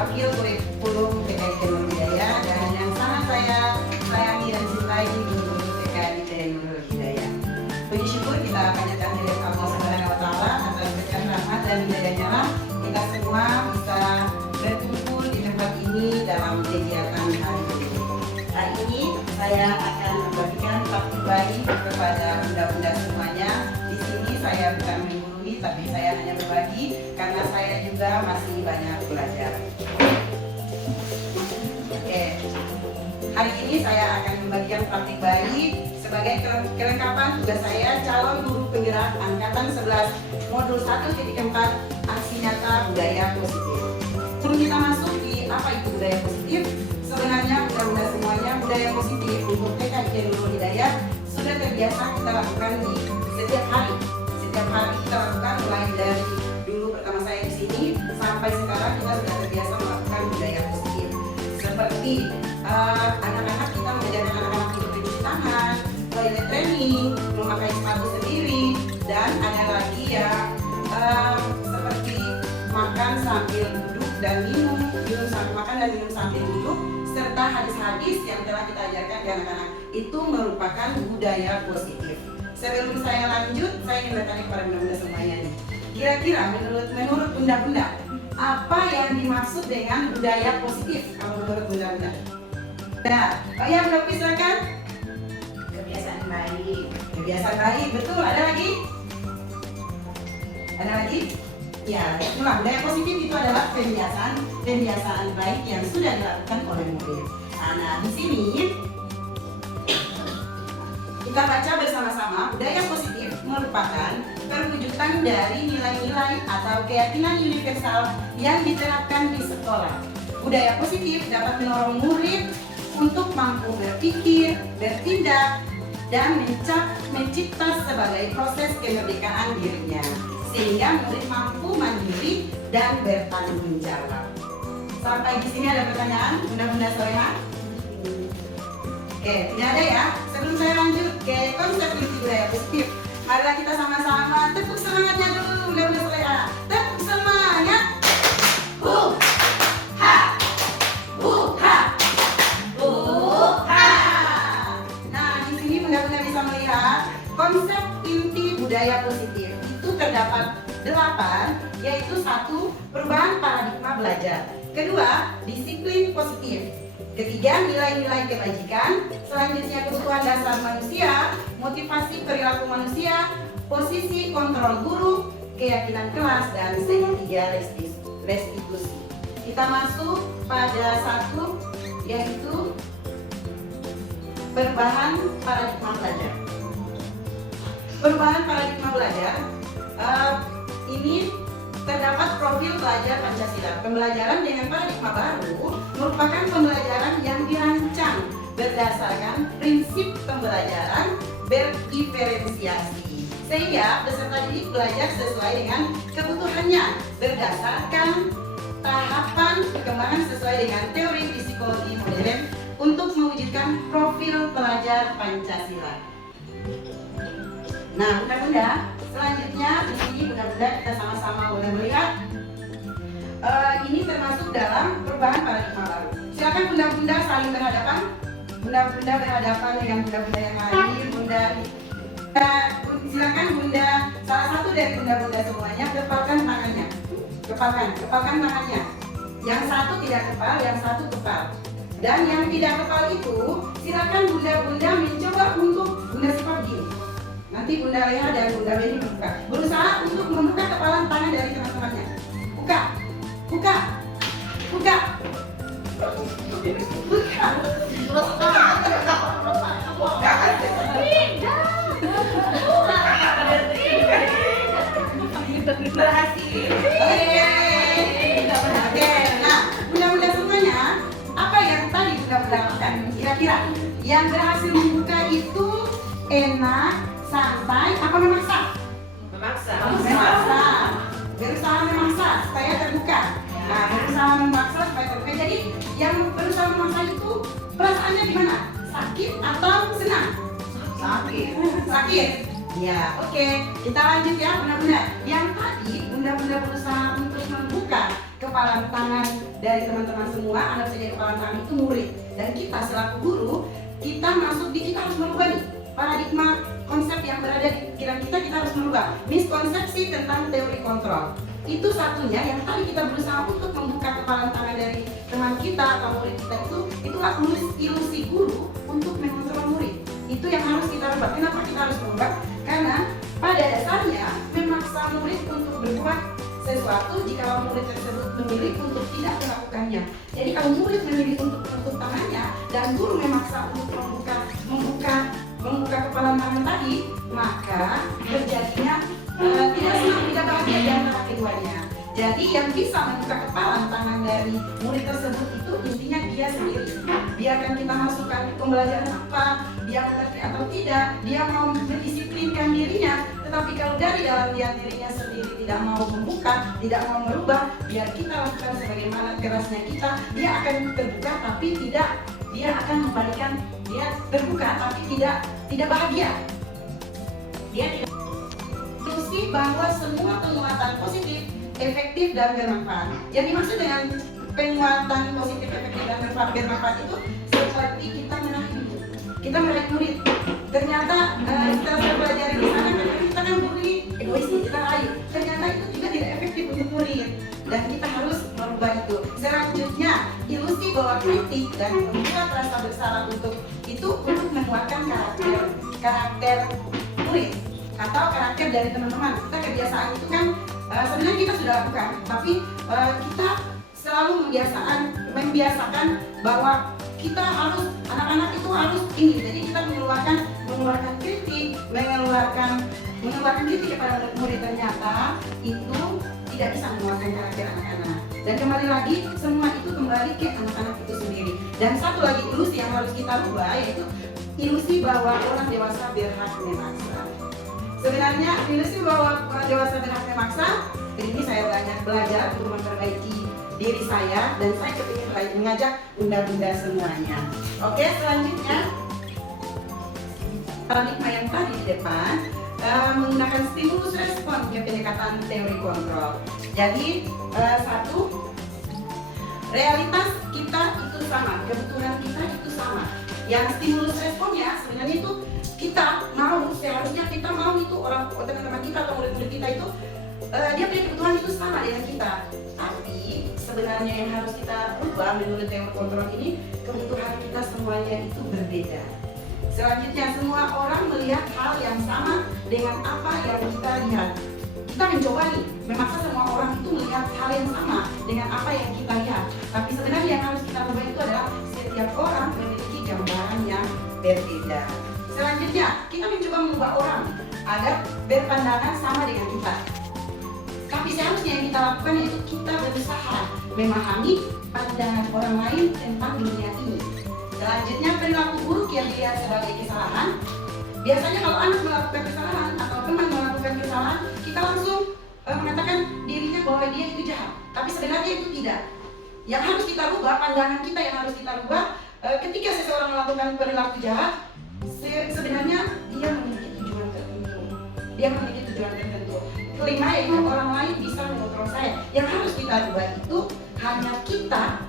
Wakil Kurikulum PKI Teknologi Budaya, dan yang sangat saya sayangi dan cintai Guru PKI Teknologi Budaya. Puji syukur kita panjatkan kehadirat Allah Subhanahu wa Ta'ala atas berkah rahmat dan hidayahnya lah kita semua bisa berkumpul di tempat ini dalam kegiatan hari ini. Hari ini saya akan membagikan praktik baik kepada bunda-bunda semuanya. Di sini saya bukan menggurui, tapi saya hanya berbagi karena saya juga masih banyak belajar. Oke, hari ini saya akan membagikan praktik baik sebagai kelengkapan tugas saya calon guru penggerak angkatan 11 modul 1.4 aksi nyata budaya positif. Sebelum kita masuk di apa itu budaya positif, sebenarnya bunda-bunda semuanya budaya positif untuk PKI Teknologi Budaya sudah terbiasa kita lakukan di setiap hari. Setiap hari kita lakukan, mulai dari dulu pertama saya di sini sampai sekarang kita sudah terbiasa melakukan budaya positif. Seperti anak-anak kita mengajarkan anak-anak untuk mencuci tangan, toilet training, memakai sepatu sendiri, dan ada lagi yang seperti makan sambil duduk dan minum sambil makan dan minum sambil duduk, serta hadis-hadis yang telah kita ajarkan ke anak-anak. Itu merupakan budaya positif. Sebelum saya lanjut, saya ingin bertanya kepada bunda-bunda semuanya nih. Kira-kira menurut bunda-bunda, apa yang dimaksud dengan budaya positif kalau menurut bunda-bunda? Nah, Pak ya, bunda silakan. Kebiasaan baik. Kebiasaan baik, betul. Ada lagi? Ada lagi? Ya, itulah budaya positif itu adalah kebiasaan baik yang sudah dilakukan oleh murid. Nah, di sini kita baca bersama-sama. Budaya positif merupakan perwujudan dari nilai-nilai atau keyakinan universal yang diterapkan di sekolah. Budaya positif dapat mendorong murid untuk mampu berpikir, bertindak, dan mencipta sebagai proses kemerdekaan dirinya, sehingga murid mampu mandiri dan bertanggung jawab. Sampai di sini ada pertanyaan, bunda-bunda soleha? Oke, tidak ada ya. Sebelum saya lanjut ke konsep inti budaya positif, marilah kita sama-sama tepuk semangatnya dulu, bunda-bunda soleha. Tepuk semangat. Ha, ha, ha. Nah, di sini bunda-bunda bisa melihat konsep inti budaya positif itu terdapat 8, yaitu 1. Perubahan paradigma belajar. Kedua, disiplin positif. Ketiga, nilai-nilai kebajikan. Selanjutnya, kebutuhan dasar manusia, motivasi perilaku manusia, posisi kontrol guru, keyakinan kelas, dan ketiga, restitusi. Kita masuk pada 1, yaitu perubahan paradigma belajar. Perubahan paradigma belajar ini terdapat profil pelajar Pancasila. Pembelajaran dengan paradigma baru merupakan pembelajaran yang dirancang berdasarkan prinsip pembelajaran berdiferensiasi, sehingga peserta didik belajar sesuai dengan kebutuhannya berdasarkan tahapan perkembangan sesuai dengan teori psikologi modern untuk mewujudkan profil pelajar Pancasila. Nah, bunda-bunda, selanjutnya di sini bunda-bunda kita sama-sama boleh melihat ini termasuk dalam perubahan paradigma baru. Silakan bunda-bunda saling berhadapan. Bunda-bunda berhadapan dengan bunda-bunda yang lain. Silakan bunda, salah satu dari bunda-bunda semuanya lepaskan tangannya. kepalkan tangannya. Yang satu tidak kepal, yang satu kepal. Dan yang tidak kepal itu silakan bunda-bunda mencoba untuk bunda seperti gini. Nanti Bunda Leha dan Bunda Beni membuka. Berusaha untuk membuka kepalan tangan dari teman-temannya. Buka, buka, buka, buka. Berhasil. Oke, nah bunda-bunda semuanya, apa yang tadi bunda-bunda lakukan? Kira-kira yang berhasil membuka itu enak, santai, apa memaksa? Memaksa. Memaksa. Berusaha memaksa supaya terbuka. Nah, berusaha memaksa supaya terbuka. Jadi yang berusaha memaksa itu perasaannya gimana? Sakit atau senang? Sakit. Sakit. Ya, oke. Kita lanjut ya, bunda-bunda. Yang tadi bunda-bunda berusaha untuk membuka kepalan tangan dari teman-teman semua. Anggap saja kepalan tangan itu murid. Dan kita selaku guru, kita masuk di kita harus merubah nih paradigma konsep yang berada di pikiran kita harus merubah. Miskonsepsi tentang teori kontrol. Itu satunya yang tadi kita berusaha untuk membuka kepalan tangan dari teman kita atau murid kita itulah ilusi guru untuk mengontrol murid. Itu yang harus kita rubah. Kenapa kita harus merubah? Karena pada dasarnya memaksa murid untuk berbuat sesuatu jika murid tersebut memilih untuk tidak melakukannya. Jadi kalau murid memilih untuk menutup tangannya dan guru memaksa untuk membuka kepalan tangan tadi, maka terjadinya tidak senang, tidak bahagia di antara keduanya. Jadi yang bisa membuka kepalan tangan dari murid tersebut itu intinya dia sendiri. Biarkan kita masukkan pembelajaran apa, dia mengerti atau tidak, dia mau mendisiplinkan dirinya. Tetapi kalau dari dalam dirinya sendiri tidak mau membuka, tidak mau merubah, biar kita lakukan sebagaimana kerasnya kita, dia akan terbuka tapi tidak, dia akan membalikan, dia terbuka tapi tidak bahagia. Dia tidak ilusi bahwa semua penguatan positif, efektif dan bermanfaat. Yang dimaksud dengan penguatan positif, efektif dan bermanfaat itu seperti kita meraih murid. Ternyata setelah saya pelajari di sana kita kan guru egois nih, kita rayu. Ternyata itu juga tidak efektif untuk murid dan kita harus merubah itu. Selanjutnya ilusi bahwa kritik dan membuat rasa bersalah untuk menguatkan karakter murid atau karakter dari teman-teman. Kita kebiasaan itu kan sebenarnya kita sudah lakukan, tapi kita selalu membiasakan bahwa kita harus, anak-anak itu harus ini. Jadi kita mengeluarkan kritik, mengeluarkan kritik kepada murid, ternyata itu tidak bisa menguatkan karakter anak-anak. Dan kembali lagi, semua itu kembali ke anak-anak itu sendiri. Dan satu lagi ilusi yang harus kita rubah, yaitu ilusi bahwa orang dewasa berhak memaksa. Sebenarnya ilusi bahwa orang dewasa berhak memaksa, ini saya banyak belajar untuk memperbaiki diri saya, dan saya kepingin mengajak bunda-bunda semuanya. Oke, selanjutnya paradigma yang tadi di depan menggunakan stimulus respon ke pendekatan teori kontrol. Jadi satu, realitas kita itu sama, kebutuhan kita itu sama. Yang stimulus responnya sebenarnya itu kita mau, seharusnya kita mau itu orang teman-teman kita atau murid-murid kita itu dia punya kebutuhan itu sama dengan kita. Tapi sebenarnya yang harus kita rubah menurut teori kontrol ini, kebutuhan kita semuanya itu berbeda. Selanjutnya, semua orang melihat hal yang sama dengan apa yang kita lihat. Kita mencoba nih, memaksa semua orang itu melihat hal yang sama dengan apa yang kita lihat. Tapi sebenarnya yang harus kita rubah itu adalah setiap orang memiliki gambaran yang berbeda. Selanjutnya, kita mencoba mengubah orang agar berpandangan sama dengan kita. Tapi seharusnya yang kita lakukan yaitu kita berusaha memahami pandangan orang lain tentang dunia ini. Selanjutnya, perilaku buruk yang dilihat sebagai kesalahan. Biasanya kalau anak melakukan kesalahan atau teman melakukan kesalahan, kita langsung mengatakan dirinya bahwa dia itu jahat. Tapi sebenarnya itu tidak. Yang harus kita rubah, pandangan kita yang harus kita rubah. Ketika seseorang melakukan perilaku jahat, sebenarnya dia memiliki tujuan tertentu. Kelima, yaitu orang lain bisa mengontrol saya. Yang harus kita rubah itu hanya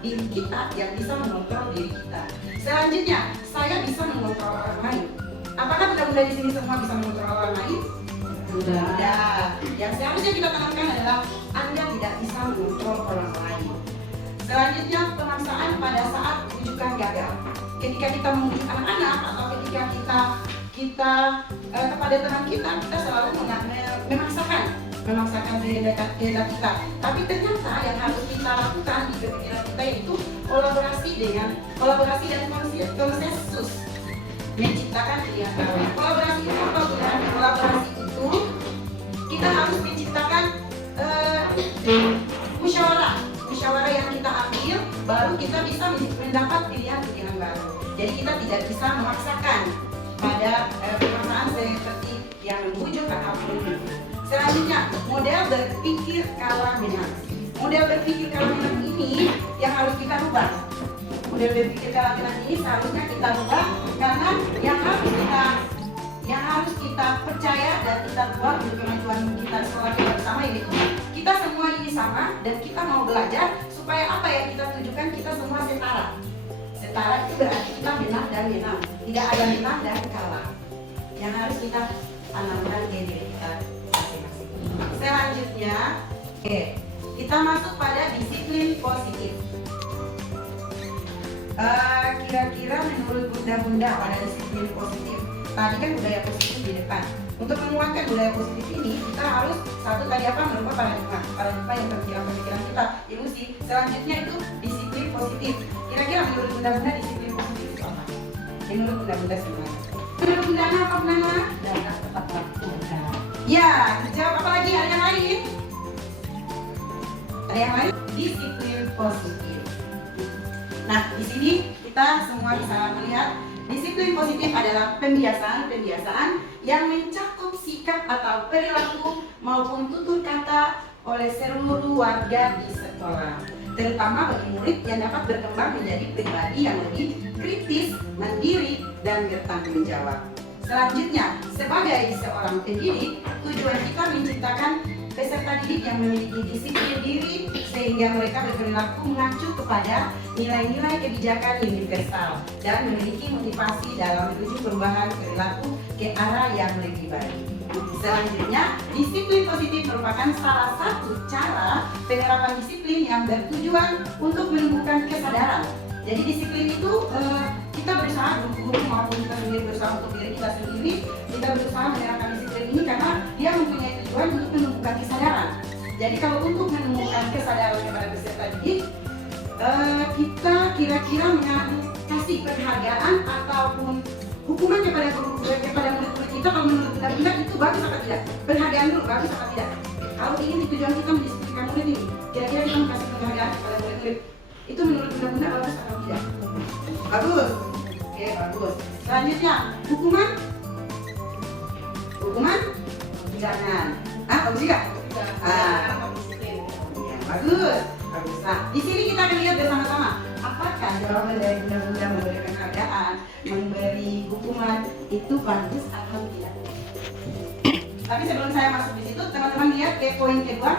diri kita yang bisa mengontrol diri kita. Selanjutnya, saya bisa mengontrol orang lain. Apakah bunda-bunda di sini semua bisa mengontrol orang lain? mudah. Yang seharusnya kita tanamkan adalah Anda tidak bisa mengontrol orang lain. Selanjutnya, pemaksaan pada saat rujukan gagal. Ketika kita menunjuk anak-anak atau ketika kita kepada teman kita selalu memaksakan kehendak kita. Tapi ternyata yang harus kita lakukan di pikiran kita yaitu kolaborasi dan konsensus menciptakan pilihan kawan. Kolaborasi itu apa? Kolaborasi itu kita harus menciptakan musyawarah yang kita ambil, baru kita bisa mendapat pilihan-pilihan baru. Jadi kita tidak bisa memaksakan pada pemaksaan seperti yang membujuk ataupun itu. Selanjutnya, model berpikir kalah menang. Model berpikir kalah menang ini yang harus kita rubah. Model berpikir kalah menang ini seharusnya kita rubah karena yang harus kita percaya dan kita buat untuk kemajuan kita sekolah kita bersama yaitu kita semua ini sama dan kita mau belajar supaya apa yang kita tujukan kita semua setara. Setara itu berarti kita menang dan menang, tidak ada menang dan kalah. Yang harus kita tanamkan di diri kita masing-masing. Selanjutnya, kita masuk pada disiplin positif. Kira-kira menurut Bunda pada disiplin positif, tadi kan budaya positif di depan. Untuk menguatkan budaya positif ini, kita harus satu tadi apa? Merubah paradigma yang terkira pemikiran kita, ilusi. Selanjutnya itu disiplin positif. Kira-kira menurut Bunda disiplin positif itu apa? Menurut Bunda semuanya. Menurut Bunda apa Bunda? Datang tepat waktu. Ya, jawab apa lagi? Ada yang lain? Ada yang lain? Disiplin positif. Nah, di sini kita semua bisa melihat disiplin positif adalah pembiasaan yang mencakup sikap atau perilaku maupun tutur kata oleh seluruh warga di sekolah, terutama bagi murid yang dapat berkembang menjadi pribadi yang lebih kritis, mandiri, dan bertanggung jawab. Selanjutnya, sebagai seorang pendidik, tujuan kita menciptakan peserta didik yang memiliki disiplin diri sehingga mereka berperilaku mengacu kepada nilai-nilai kebijakan universal dan memiliki motivasi dalam menuju perubahan perilaku ke arah yang lebih baik. Selanjutnya, disiplin positif merupakan salah satu cara penerapan disiplin yang bertujuan untuk menumbuhkan kesadaran. Jadi disiplin itu kita berusaha, guru maupun kita sendiri berusaha untuk diri kita sendiri, kita berusaha menerapkan disiplin ini karena dia mempunyai tujuan untuk menumbuhkan kesadaran. Jadi kalau untuk menemukan kesadaran kepada peserta didik, kita kira-kira kasih penghargaan ataupun hukuman kepada murid-murid kita. Kalau menurut Bunda itu bagus atau tidak? Penghargaan dulu bagus atau tidak? Kalau ini tujuan kita mendisiplinkan murid ini, kira-kira kita kasih penghargaan kepada murid-murid. Itu menurut Bunda bagus atau tidak? Bagus. Oke, bagus. Selanjutnya, hukuman? Jangan. Bagus juga? Ya, bagus. Nah, di sini kita akan lihat bersama-sama apakah jawaban dari Bunda memberi penghargaan, memberi hukuman itu bagus atau tidak. Tapi sebelum saya masuk di situ, teman-teman lihat ke poin kedua.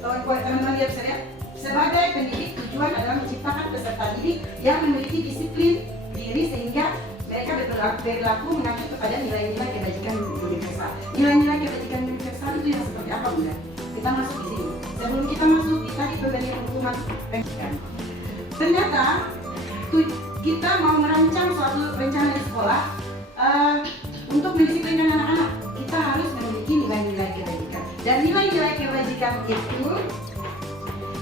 Teman-teman lihat saya. Sebagai pendidik, tujuan adalah menciptakan peserta didik yang memiliki disiplin diri sehingga mereka berlaku mengacu kepada nilai-nilai kebajikan universal. Nilai-nilai kebajikan universal itu yang seperti apa, Bunda? Kita masuk di sini. Sebelum kita masuk, kita diberi hukuman pendidikan. Ternyata kita mau merancang suatu rencana di sekolah untuk mendisiplinkan anak-anak. Kita harus memiliki nilai-nilai kebajikan. Dan nilai-nilai kebajikan itu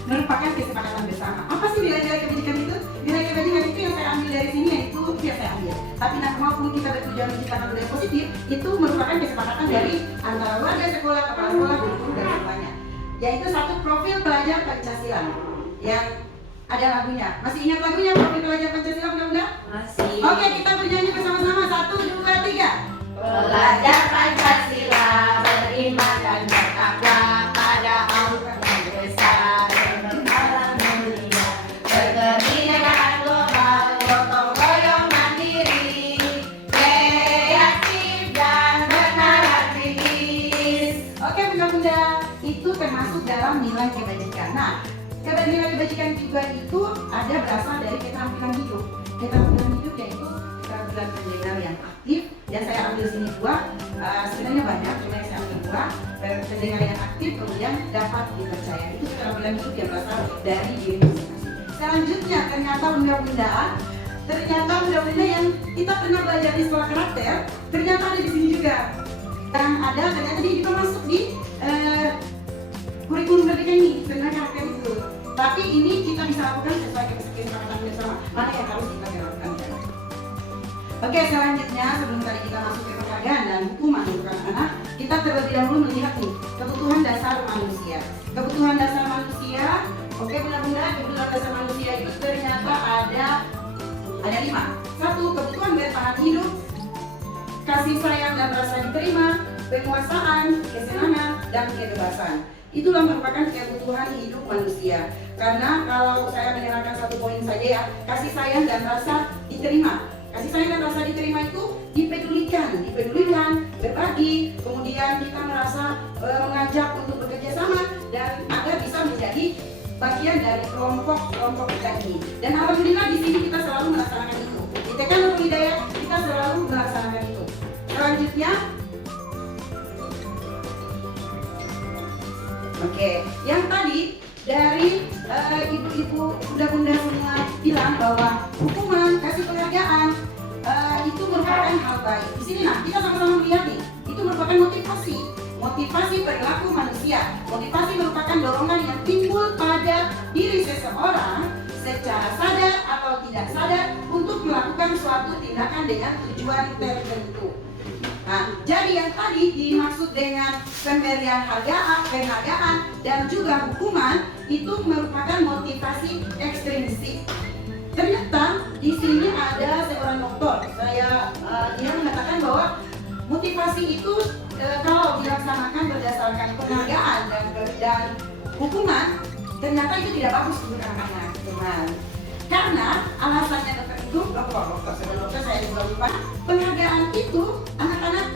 merupakan kesepakatan bersama. Apa sih nilai-nilai kebajikan itu? Nilai kebajikan itu yang saya ambil dari sini yaitu yang saya ambil. Tapi maupun kita bertujuan menciptakan budaya positif, itu merupakan kesepakatan dari antara warga sekolah, kepala sekolah, guru dan semuanya. Yaitu satu profil pelajar Pancasila yang ada lagunya. Masih ingat lagunya profil pelajar Pancasila, Bunda? Masih. Oke, kita bernyanyi bersama-sama. 1, 2, 3. Pelajar Pancasila beriman dan bertakwa pada Allah yang besar dan alam mulia, berkebinekaan global, gotong royong mandiri, kreatif dan bernarsistis. Oke, Bunda-bunda, itu termasuk dalam nilai kebajikan. Nah, nilai kebajikan juga itu ada berasal dari keterampilan hidup. Keterampilan hidup yaitu keterampilan pendengar yang aktif. Dan saya ambil sini dua, sebenarnya banyak, cuma yang saya ambil kedua, pendengar yang aktif kemudian dapat dipercaya. Itu keterampilan hidup yang berasal dari diri masing-masing. Selanjutnya ternyata bunda-bunda yang kita pernah belajar di sekolah karakter ternyata ada di sini juga. Yang ada ternyata dia juga masuk di kurikulum merdeka ini, sebenarnya karakter itu. Tapi ini kita bisa lakukan sesuai kesepakatan bersama. Mana yang harus kita lakukan? Oke, selanjutnya sebelum tadi kita masuk ke penghargaan dan hukuman untuk anak-anak, kita terlebih dahulu melihat nih kebutuhan dasar manusia. Kebutuhan dasar manusia, oke bunda-bunda, kebutuhan dasar manusia itu ternyata ada 5. 1. Kebutuhan bertahan hidup, kasih sayang dan rasa diterima, penguasaan, kesenangan, dan kebebasan. Itulah merupakan kebutuhan hidup manusia. Karena kalau saya menyerahkan 1 poin saja ya, kasih sayang dan rasa diterima. Kasih sayang dan rasa diterima itu dipedulikan, berbagi, kemudian kita merasa mengajak untuk bekerja sama dan agar bisa menjadi bagian dari kelompok kita ini. Dan alhamdulillah di sini kita selalu melaksanakan itu. Di TK Nurul Hidayah kita selalu melaksanakan itu. Selanjutnya, oke, yang tadi dari ibu-ibu, bunda-bunda semua bilang bahwa hukuman, kasih penghargaan itu merupakan hal baik. Di sini nah kita sama-sama melihat nih, itu merupakan motivasi perilaku manusia. Motivasi merupakan dorongan yang timbul pada diri seseorang secara sadar atau tidak sadar untuk melakukan suatu tindakan dengan tujuan tertentu. Nah, jadi yang tadi dimaksud dengan pemberian penghargaan dan juga hukuman itu merupakan motivasi ekstrinsik. Ternyata di sini ada seorang dokter. Dia mengatakan bahwa motivasi itu kalau dilaksanakan berdasarkan penghargaan dan hukuman, ternyata itu tidak bagus untuk anak-anak, teman. Karena alasannya dokter itu, dokter saya juga lupa, penghargaan itu anak-anak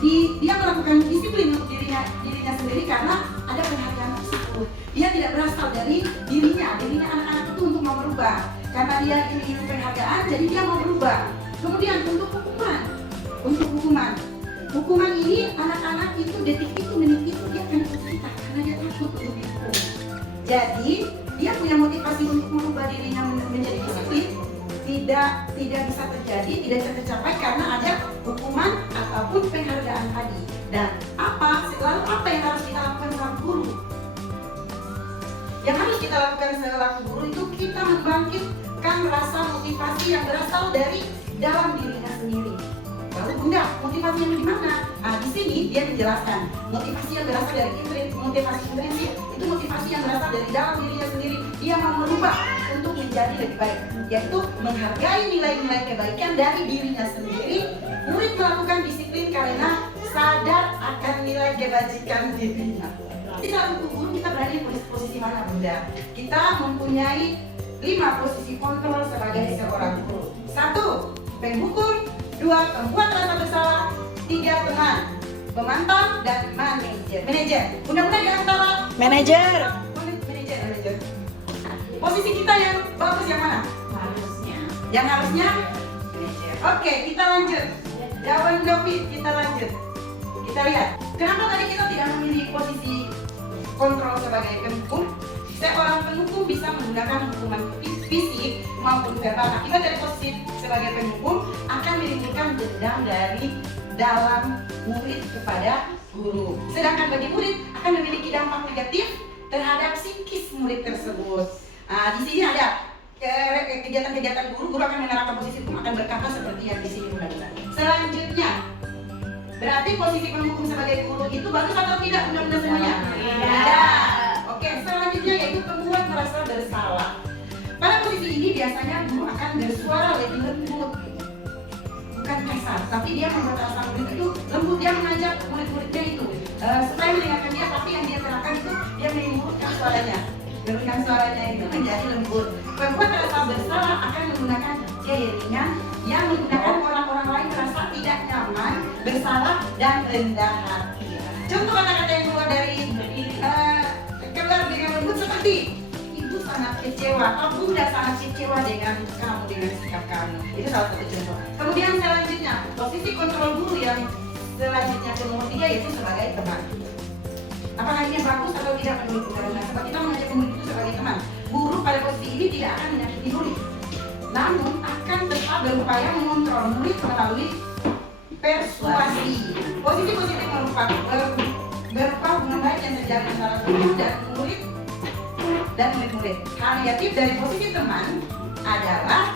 dia melakukan disiplin untuk dirinya sendiri karena ada penghargaan tersebut. Dia tidak berasal dari dirinya anak-anak itu untuk mau berubah. Karena dia ingin penghargaan, jadi dia mau berubah. Kemudian untuk hukuman ini anak-anak itu detik itu menit itu dia akan kesulitan karena dia takut untuk dihukum. Jadi dia punya motivasi untuk merubah dirinya menjadi disiplin tidak bisa terjadi, tidak bisa tercapai karena ada hukuman ataupun penghargaan tadi. Dan selalu apa yang harus kita lakukan selaku guru? Yang harus kita lakukan selaku guru itu kita membangkitkan rasa motivasi yang berasal dari dalam dirinya sendiri. Lalu bunda, motivasi yang gimana? Nah, di sini dia menjelaskan motivasi yang berasal dari motivasi intrinsik itu motivasi yang berasal dari dalam dirinya sendiri. Dia mau merubah untuk menjadi lebih baik, yaitu menghargai nilai-nilai kebaikan dari dirinya sendiri. Murid melakukan disiplin karena sadar akan nilai kebajikan dirinya. Di dalam guru kita berada di posisi mana bunda? Kita mempunyai 5 posisi kontrol sebagai seorang guru. 1. Penghukum, 2. Pembuat rasa bersalah, 3. Teman, pemantau, dan manajer. Bunda-bunda di antara manajer. Posisi kita yang bagus yang mana? Yang harusnya manajer. Oke, kita lanjut. Jawaban David, kita lanjut. Kita lihat. Kenapa tadi kita tidak memilih posisi kontrol sebagai penghukum? Seorang penghukum bisa menggunakan hukuman fisik maupun verbal. Akibat dari posisi sebagai penghukum akan menimbulkan dendam dari dalam murid kepada guru. Sedangkan bagi murid akan memiliki dampak negatif terhadap psikis murid tersebut. Nah, di sini ada kegiatan-kegiatan guru akan menerapkan posisi hukum akan berkata seperti yang di sini benar-benar. Selanjutnya, berarti posisi penghukum sebagai guru itu bagus atau tidak bunda-bunda semuanya? Tidak. Oke, selanjutnya yaitu pembuat merasa bersalah. Pada posisi ini biasanya guru akan bersuara lebih lembut, bukan kasar, tapi dia membuat rasa murid itu lembut. Dia mengajak murid-muridnya itu supaya mendengarkan dia, tapi yang dia terangkan itu dia menurunkan suaranya itu menjadi lembut. Pembuat rasa bersalah akan menggunakan keiringan yang menggunakan orang-orang lain merasa tidak nyaman, bersalah, dan rendah hati. Contoh kata-kata yang keluar dengan lembut seperti ibu sangat kecewa, atau bunda sangat kecewa dengan sikap kamu. Itu salah satu contoh. Kemudian selanjutnya, posisi kontrol guru yang selanjutnya ke nomor 3 yaitu sebagai teman. Apakah ini bagus atau tidak menurut Bunda? Sebab kita mengajak murid itu sebagai teman. Guru pada posisi ini tidak akan menyakiti murid, namun akan tetap berupaya mengontrol murid melalui persuasi. Posisi positif berupa hubungan baik yang terjalin antara guru dan murid dan murid-murid. Hal negatif dari posisi teman adalah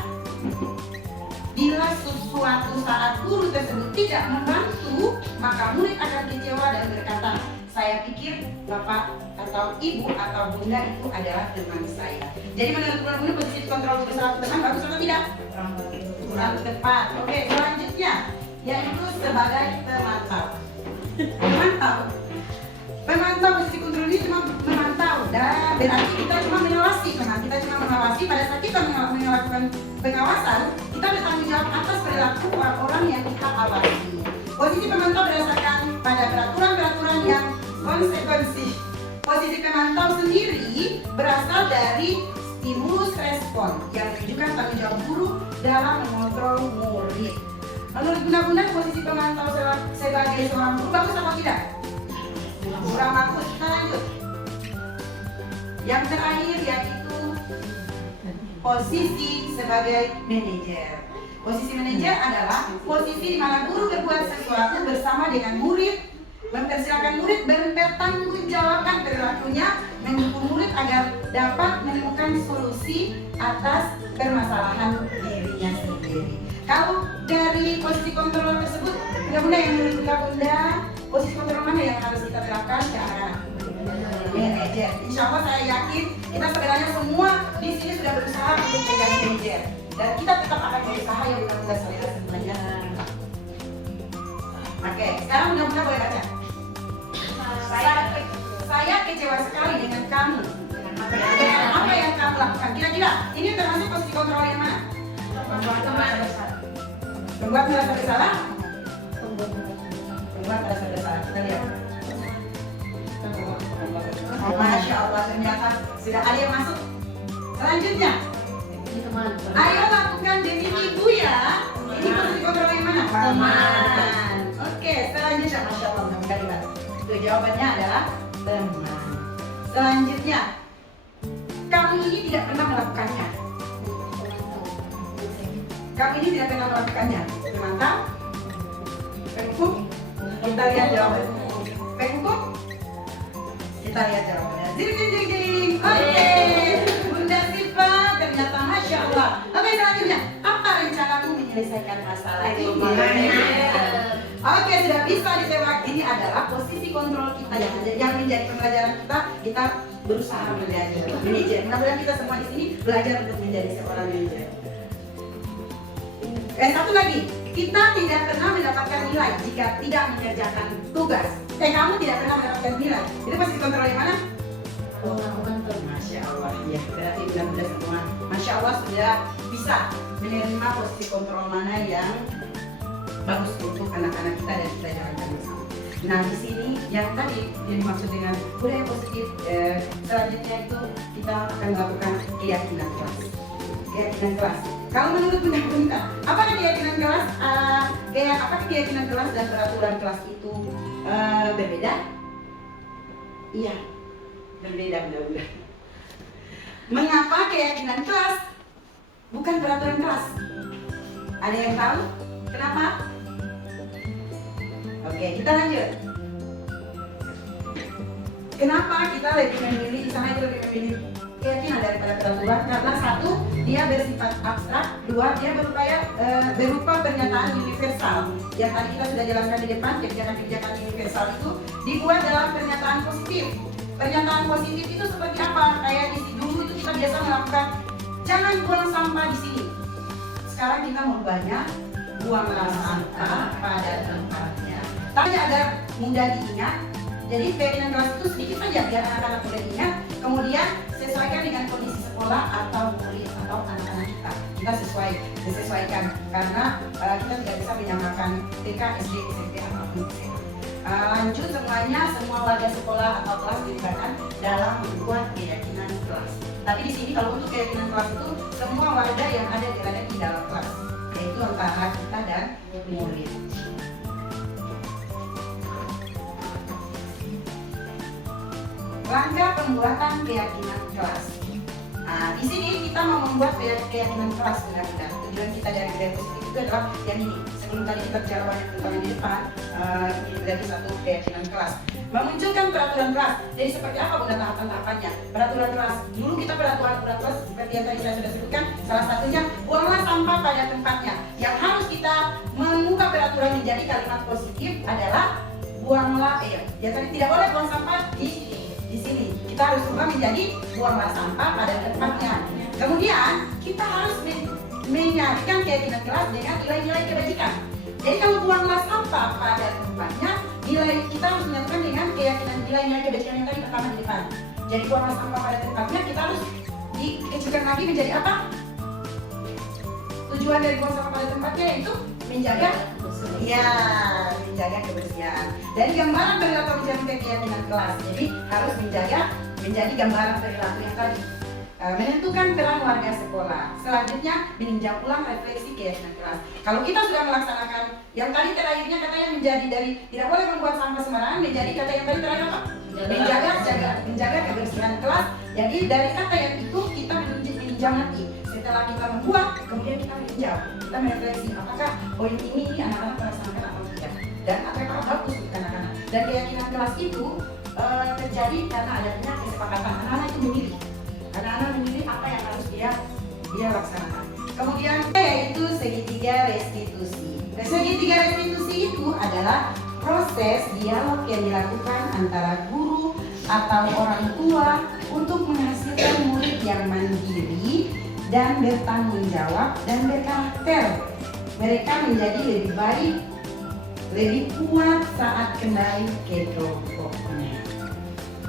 bila suatu saat guru tersebut tidak membantu, maka murid akan kecewa dan berkata, saya pikir bapak atau ibu atau bunda itu adalah teman saya. Jadi menurut bunda posisi kontrol bersama teman bagus atau tidak? Kurang tepat. Oke, selanjutnya yaitu sebagai pemantau. Pemantau posisi kontrol ini cuma memantau, dan berarti kita cuma mengawasi teman. Kita cuma mengawasi pada saat kita melakukan pengawasan, kita bertanggung jawab atas perilaku orang-orang yang kita awasi. Posisi pemantau berdasarkan pada peraturan-peraturan yang konsekuensi. Posisi pemantau sendiri berasal dari stimulus respon yang menunjukkan tanggung jawab guru dalam mengontrol murid. Menurut bunda-bunda posisi pemantau sebagai seorang guru bagus atau tidak? Kurang bagus. Kita lanjut. Yang terakhir yaitu posisi sebagai manajer. Posisi manajer adalah posisi di mana guru berbuat sesuatu bersama dengan murid, mempersilahkan murid mempertanggungjawabkan perilakunya, mendukung murid agar dapat menemukan solusi atas permasalahan dirinya sendiri. Kalau dari posisi kontrol tersebut, bunda-bunda yang menurut bunda, posisi kontrol mana yang harus kita terapkan ke arah manajer? Insya Allah saya yakin kita sebenarnya semua di sini sudah berusaha untuk menjadi manajer, dan kita tetap akan berusaha yang bunda-bunda selera semuanya. Oke, sekarang bunda-bunda boleh baca. Saya kecewa sekali dengan kamu. Dengan apa yang kamu lakukan? Kira-kira ini termasuk posisi kontrol yang mana? Membuat merasa bersalah? Membuat merasa bersalah. Kita lihat. Masya Allah, ternyata sudah ada yang masuk. Selanjutnya, ayo lakukan demi ibu ya. Ini posisi kontrol yang mana? Teman. Oke, selanjutnya, Masya Allah, mudah-mudahan hebat. Tuh, jawabannya adalah teman. Selanjutnya, kamu ini tidak pernah melakukannya. Kamu ini tidak pernah melakukannya. Mantap. Penghukum. Kita lihat jawabannya. Penghukum. Kita lihat jawabannya. Ding. Oke. Bunda Siva ternyata Masya Allah. Oke, selanjutnya, apa rencanamu menyelesaikan masalah ini? Oke, sudah bisa ditebak. Ini adalah posisi kontrol kita yang menjadi pembelajaran kita. Kita berusaha menjadi manajer. Mudah-mudahan kita semua di sini belajar untuk menjadi seorang manajer. Satu lagi, kita tidak pernah mendapatkan nilai jika tidak mengerjakan tugas. Kamu tidak pernah mendapatkan nilai. Itu posisi kontrol yang mana? Masya Allah, ya berarti benar-benar semua Masya Allah sudah bisa menerima posisi kontrol mana yang bagus untuk anak-anak kita dan kita jalankan bersama. Nah, di sini yang tadi yang dimaksud dengan budaya positif, selanjutnya itu kita akan melakukan keyakinan kelas. Keyakinan kelas. Kalau menurut bunda-bunda, apakah keyakinan kelas? Apakah keyakinan kelas dan peraturan kelas itu berbeda? Iya, berbeda bunda-bunda. Mengapa keyakinan kelas bukan peraturan kelas? Ada yang tahu? Kenapa? Oke, kita lanjut. Kenapa kita lebih memilih, sana itu lebih memilih keyakinan daripada peraturan? Karena satu, dia bersifat abstrak. Dua, dia berupa pernyataan universal. Yang tadi kita sudah jalankan di depan, kebijakan-kebijakan universal itu dibuat dalam pernyataan positif. Pernyataan positif itu seperti apa? Kayak di dulu itu kita biasa melakukan, jangan buang sampah di sini. Sekarang kita merubahnya, buanglah sampah pada tempatnya. Tapi agar mudah diingat, jadi keyakinan kelas itu sedikit saja biar anak-anak mudah ingat. Kemudian sesuaikan dengan kondisi sekolah atau murid atau anak-anak kita. Kita disesuaikan karena kita tidak bisa menyamakan TK, SD, SMP ataupun SMA. Lanjut semuanya, semua warga sekolah atau kelas dilibatkan dalam membuat keyakinan kelas. Tapi di sini kalau untuk keyakinan kelas itu semua warga yang ada di dalam kelas, yaitu antara kita dan murid. langkah pembuatan keyakinan kelas. Nah, di sini kita mau membuat keyakinan kelas benar-benar. Tujuan kita dari gradasi itu adalah yang ini. Sebelum tadi kita bicara banyak tentang yang di depan, ini dari satu keyakinan kelas. Memunculkan peraturan kelas. Jadi seperti apa Bunda tahapan-tahapannya? Peraturan kelas. Dulu kita peraturan kelas seperti yang tadi saya sudah sebutkan. Salah satunya buanglah sampah pada tempatnya. Yang harus kita mengubah peraturan menjadi kalimat positif adalah buanglah ya tadi tidak boleh buang sampah di sini. Kita harus ubah menjadi buanglah sampah pada tempatnya. Kemudian kita harus menyajikan keyakinan kelas dengan nilai-nilai kebajikan. Jadi kalau buanglah sampah pada tempatnya, nilai kita harus menyatukan dengan keyakinan nilai-nilai kebajikan yang tadi pertama di depan. Jadi buanglah sampah pada tempatnya kita harus dikecilkan lagi menjadi apa? Tujuan dari buang sampah pada tempatnya yaitu menjaga menjaga kebersihan. Dari gambaran perilaku menjaga keyakinan kelas. Jadi harus menjadi gambaran perilaku yang tadi. Menentukan peran warga sekolah. Selanjutnya meninjau ulang refleksi keyakinan kelas. Kalau kita sudah melaksanakan yang tadi terakhirnya katanya menjadi dari tidak boleh membuat sampah sembarangan, menjadi kata yang tadi terakhir apa? Menjaga kebersihan kelas. Jadi dari kata yang itu kita meninjau nanti. Setelah kita membuat, kemudian kita meninjau, kita merefleksi apakah poin ini anak-anak merasakan atau tidak, dan apakah bagus untuk anak-anak. Dan keyakinan kelas itu terjadi karena adanya kesepakatan anak-anak itu memilih. Anak-anak memilih apa yang harus dia laksanakan. Kemudian yaitu segitiga restitusi. Segitiga restitusi itu adalah proses dialog yang dilakukan antara guru atau orang tua untuk menghasilkan murid yang mandiri dan bertanggung jawab dan berkarakter. Mereka menjadi lebih baik, lebih kuat saat kembali ke kelompoknya.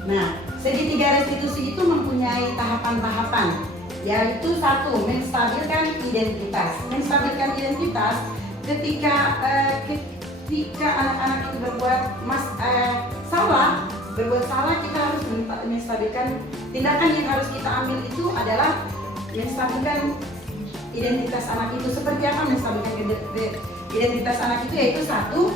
Nah, segitiga restitusi itu mempunyai tahapan-tahapan, yaitu satu, menstabilkan identitas. Menstabilkan identitas ketika anak-anak itu berbuat salah, kita harus menstabilkan tindakan yang harus kita ambil itu adalah menstabilkan identitas anak itu. Seperti apa menstabilkan identitas anak itu? Yaitu satu,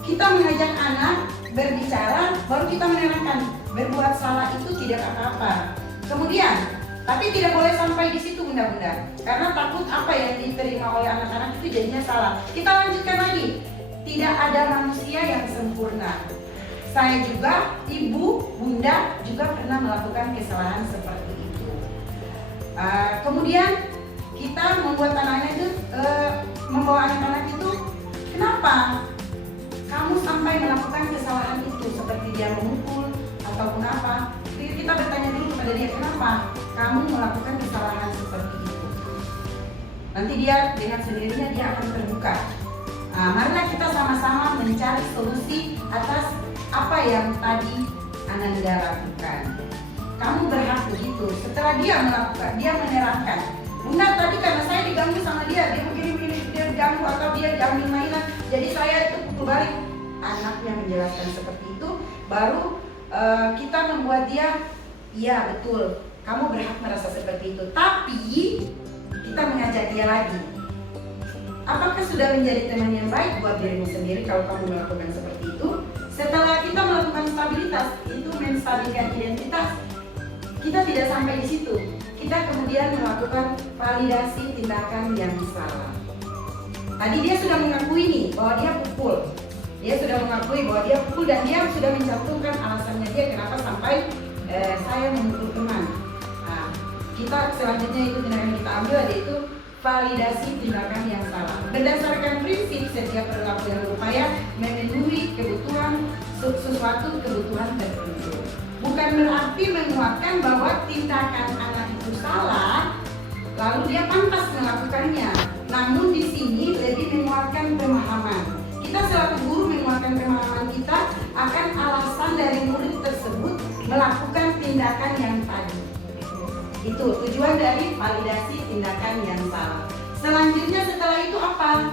kita mengajak anak berbicara, baru kita menerangkan berbuat salah itu tidak apa-apa. Kemudian, tapi tidak boleh sampai di situ bunda-bunda, karena takut apa yang diterima oleh anak-anak itu jadinya salah. Kita lanjutkan lagi, tidak ada manusia yang sempurna. Saya juga, ibu, bunda juga pernah melakukan kesalahan seperti itu. Kemudian kita membuat anak-anak itu, membawa anak-anak itu, kenapa kamu sampai melakukan kesalahan itu, seperti dia memukul ataupun apa? Kita bertanya dulu kepada dia, kenapa kamu melakukan kesalahan seperti itu? Nanti dia dengan sendirinya dia akan terbuka. Marilah kita sama-sama mencari solusi atas apa yang tadi Ananda lakukan. Kamu berhak begitu. Setelah dia melakukan, dia menerangkan, bunda tadi karena saya diganggu sama dia begini, dia diganggu atau dia diambil mainan, jadi saya itu pukul balik. Anaknya menjelaskan seperti itu, baru kita membuat dia, iya betul, kamu berhak merasa seperti itu. Tapi kita mengajak dia lagi, apakah sudah menjadi teman yang baik buat dirimu sendiri kalau kamu melakukan seperti itu? Setelah kita melakukan stabilitas, itu menstabilkan identitas, kita tidak sampai di situ. Kita kemudian melakukan validasi tindakan yang salah. Tadi dia sudah mengakui nih bahwa dia pukul. Dia sudah mengakui bahwa dia pukul dan dia sudah mencantumkan alasannya dia kenapa sampai saya memukul teman. Nah, kita selanjutnya itu tindakan yang kita ambil yaitu validasi tindakan yang salah. Berdasarkan prinsip setiap perilaku yang berupaya memenuhi kebutuhan sesuatu kebutuhan tertentu. Bukan berarti menguatkan bahwa tindakan anak itu salah, lalu dia pantas melakukannya. Namun di sini lebih menguatkan pemahaman. Kita selaku guru menguatkan pemahaman kita akan alasan dari murid tersebut melakukan tindakan yang tadi. Itu tujuan dari validasi tindakan yang salah. Selanjutnya setelah itu apa?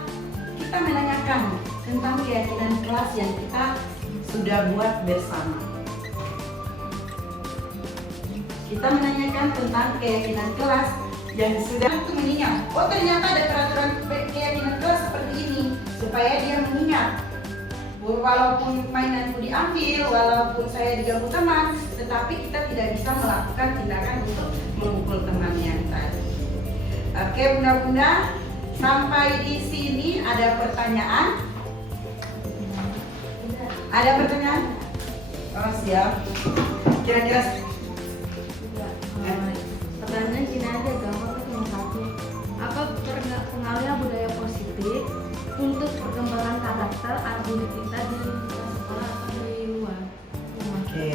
Kita menanyakan tentang keyakinan kelas yang kita sudah buat bersama. Kita menanyakan tentang keyakinan kelas yang sudah itu mengingat. Oh ternyata ada peraturan keyakinan kelas seperti ini, supaya dia mengingat. walaupun mainanku diambil, walaupun saya diganggu teman, tetapi kita tidak bisa melakukan tindakan untuk memukul teman yang tadi. Oke bunda-bunda, sampai di sini ada pertanyaan? Ada pertanyaan? Oh siap. Kira-kira pertanyaan gini aja, gampang cuma satu. Apa pengaruhnya budaya positif untuk perkembangan karakter atlet kita di sekolah atau di luar? Oke.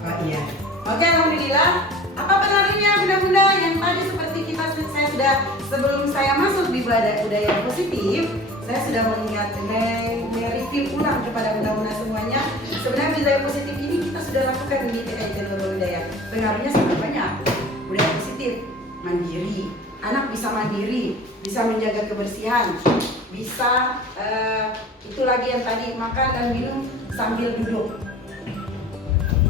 Oh iya. Oke, alhamdulillah. Apa pengaruhnya bunda-bunda yang tadi seperti saya sudah sebelum saya masuk di budaya positif, saya sudah mengingat mereview ulang kepada bunda-bunda semuanya. Sebenarnya budaya positif ini kita sudah lakukan di TKI Teknologi Budaya. Pengaruhnya sangat banyak. Budaya positif, mandiri. Anak bisa mandiri, bisa menjaga kebersihan, bisa itu lagi yang tadi makan dan minum sambil duduk.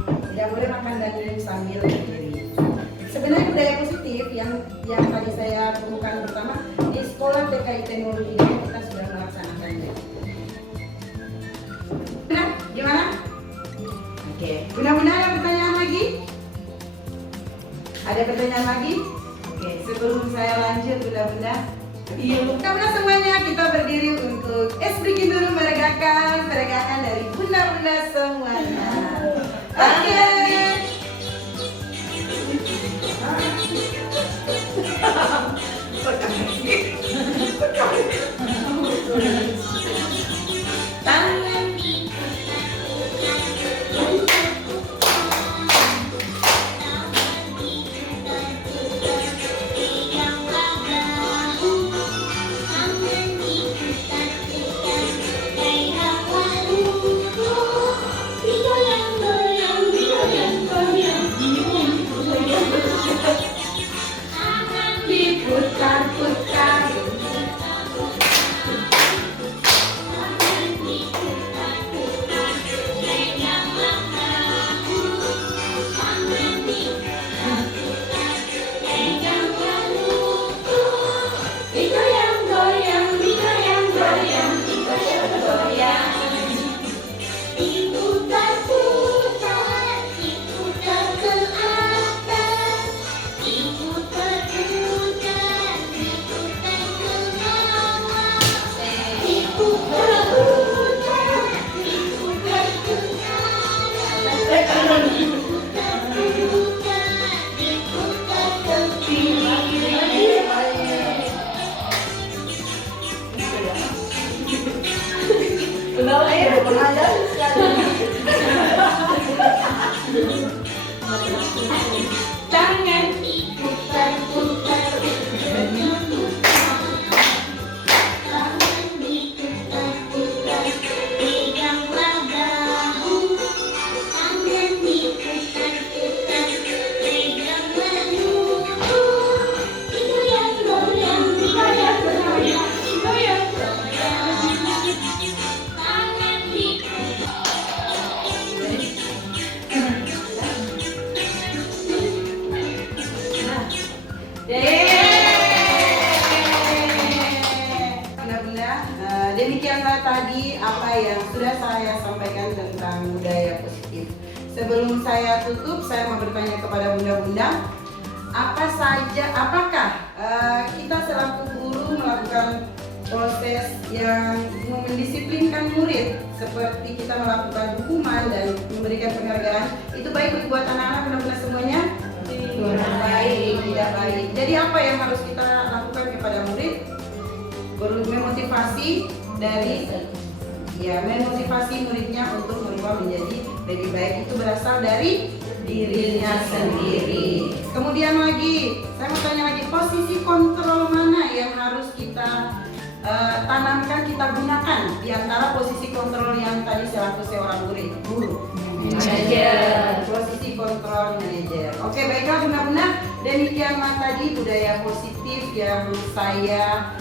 Tidak boleh makan dan minum sambil berdiri. Sebenarnya budaya positif yang tadi saya temukan pertama di sekolah TKI Teknologi kita sudah melaksanakannya. Nah, gimana? Oke, benar-benar ada pertanyaan lagi? Ada pertanyaan lagi? Oke, sebelum saya lanjut bunda-bunda, bunda semuanya kita berdiri untuk bikin dulu peregangan dari bunda-bunda semuanya. Oke. Demikianlah tadi apa yang sudah saya sampaikan tentang budaya positif. Sebelum saya tutup, saya mau bertanya kepada bunda-bunda, apakah kita selaku guru melakukan proses yang mendisiplinkan murid seperti kita melakukan hukuman dan memberikan penghargaan, itu baik buat anak-anak bunda-bunda semuanya? Tidak baik, tidak baik. Jadi apa yang harus kita lakukan kepada murid? Memotivasi memotivasi muridnya untuk berubah menjadi lebih baik, itu berasal dari dirinya sendiri. Kemudian lagi, saya mau tanya lagi, posisi kontrol mana yang harus kita tanamkan, kita gunakan di antara posisi kontrol yang tadi selaku seorang guru? Manajer. Posisi kontrol manajer. Oke, baiklah bunda-bunda, demikianlah tadi budaya positif yang saya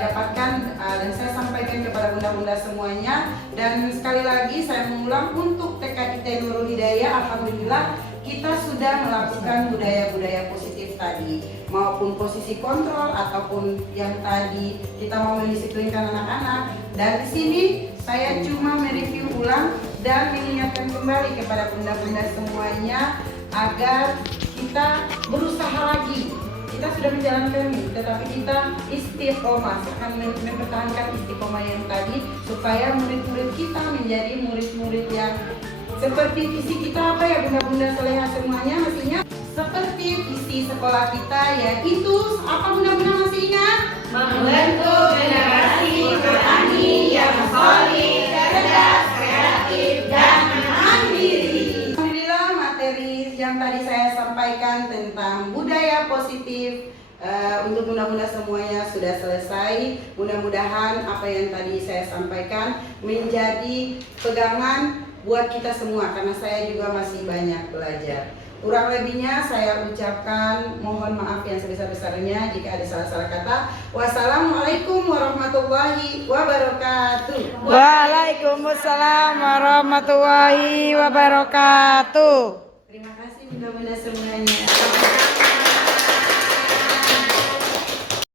dapatkan dan saya sampaikan kepada bunda-bunda semuanya. Dan sekali lagi saya mengulang, untuk TKI Nurul Hidayah, alhamdulillah kita sudah melakukan budaya-budaya positif tadi, maupun posisi kontrol ataupun yang tadi kita mau mendisiplinkan anak-anak. Dan di sini saya cuma mereview ulang dan mengingatkan kembali kepada bunda-bunda semuanya agar kita berusaha lagi. Kita sudah menjalankan ini, tetapi kita istiqomah, akan mempertahankan istiqomah yang tadi supaya murid-murid kita menjadi murid-murid yang seperti visi kita apa ya bunda-bunda soleha semuanya, mestinya seperti visi sekolah kita, yaitu apa bunda-bunda masih ingat? Membentuk generasi petani yang solid, cerdas, kreatif, dan mandiri. Alhamdulillah, materi yang tadi saya sampaikan tentang budaya positif untuk bunda-bunda semuanya sudah selesai. Mudah-mudahan apa yang tadi saya sampaikan menjadi pegangan buat kita semua, karena saya juga masih banyak belajar. Kurang lebihnya saya ucapkan mohon maaf yang sebesar-besarnya jika ada salah-salah kata. Wassalamualaikum warahmatullahi wabarakatuh. Waalaikumsalam warahmatullahi wabarakatuh. Terima kasih bunda-bunda semuanya.